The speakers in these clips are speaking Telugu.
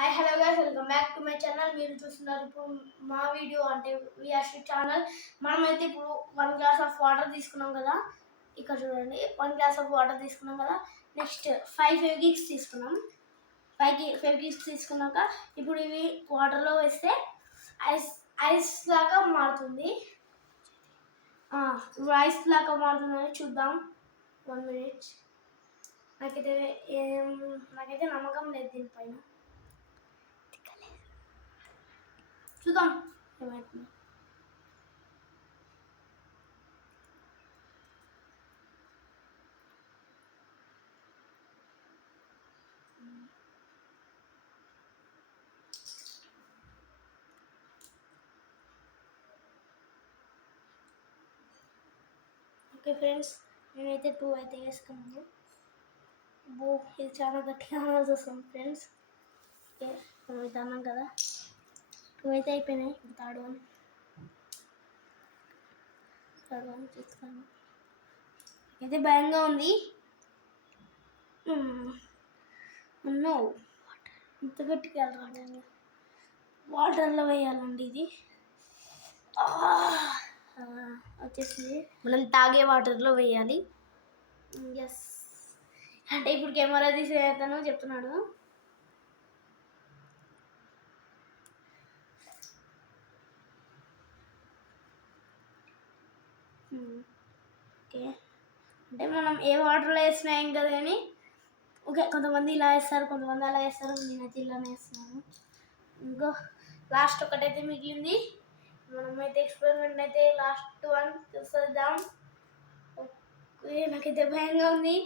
Hi hello guys, welcome back to my channel. మీరు చూస్తున్నారు ఇప్పుడు మా వీడియో అంటే విఆర్సి ఛానల్. మనమైతే ఇప్పుడు 1 గ్లాస్ ఆఫ్ వాటర్ తీసుకున్నాం కదా, ఇక్కడ చూడండి 1 గ్లాస్ ఆఫ్ వాటర్ తీసుకున్నాం కదా. నెక్స్ట్ 5 ఫెవికిక్స్ తీసుకున్నాం. 5 ఫెవికిక్స్ తీసుకున్నాక ఇప్పుడు ఇవి వాటర్లో వేస్తే ఐస్ లాగా మారుతుంది. ఇప్పుడు ఐస్ లాగా మారుతుందని చూద్దాం. 1 మినిట్. నాకైతే నమ్మకం లేదు దీనిపైన. చూద్దాం ఏమవుతుంది. ఓకే ఫ్రెండ్స్, నేనైతే 2 అయితే వేసుకున్నాను. ఇది చాలా గట్టిగా అనాల్సి వస్తుంది ఫ్రెండ్స్. ఓకే, మనం అయితే అన్నాం కదా, 2 అయితే అయిపోయినాయి. థర్డ్ వన్ చూస్తాను. అయితే భయంగా ఉంది. నో, ఇంత గట్టిగా రావడానికి వాటర్లో వేయాలండి. ఇది వచ్చేసి మనం తాగే వాటర్లో వేయాలి. ఎస్, అంటే ఇప్పుడు కెమెరా తీసేస్తాను చెప్తున్నాడు. ఓకే, అంటే మనం ఏ వాటర్లో వేసినా ఏం కదా, కానీ ఓకే కొంతమంది ఇలా వేస్తారు, కొంతమంది అలా వేస్తారు. నేనైతే ఇలానే వేస్తున్నాను. ఇంకో లాస్ట్ ఒకటైతే మిగిలింది. మనమైతే ఎక్స్పెరిమెంట్ అయితే లాస్ట్ వన్ చూసేద్దాం. ఓకే, నాకైతే భయంగా ఉంది.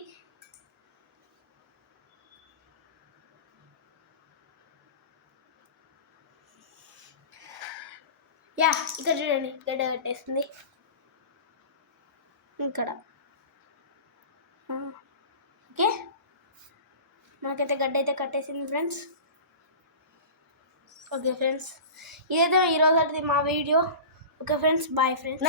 యా, ఇక్కడ చూడండి గడ్డ కట్టేస్తుంది ఇక్కడ. ఓకే, మనకైతే గడ్డ అయితే కట్టేసింది ఫ్రెండ్స్. ఓకే ఫ్రెండ్స్, ఇదైతే ఈరోజు మా వీడియో. Okay friends, bye friends.